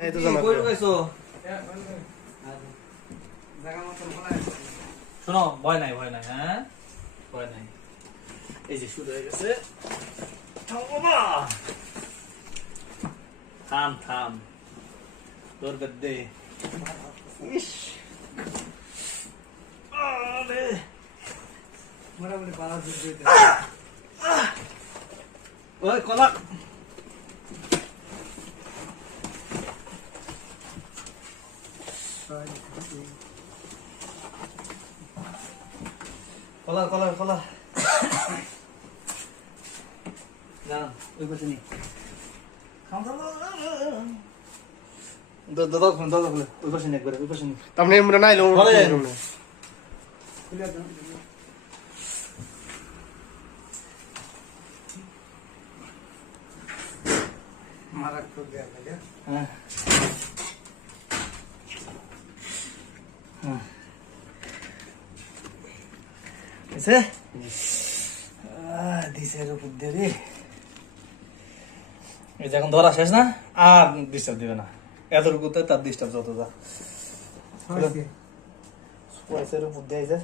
এই তো জানা শোনো, ভয় নাই হ্যাঁ, ভয় নাই। এই যে শুরু হয়ে গেছে। থাম থাম, তোর দে। ইস, আরে মোটামুটি পালা দিতে ওই কলা। কলা কলা কলা না, ওই পাশে নি। দাদা ওই পাশে নি, একবারে ওই পাশে নি। তামনে আমরা নাইলো মারা তো দেয়া লাগে হ্যাঁ দিছে দিছের উপর দিয়ে রে। এই যে এখন ধরা শেষ না, আর ডিস্টার্ব দিবে না। এতটুকুতে তার ডিস্টার্ব যত যা হয়েছে উপর দিয়ে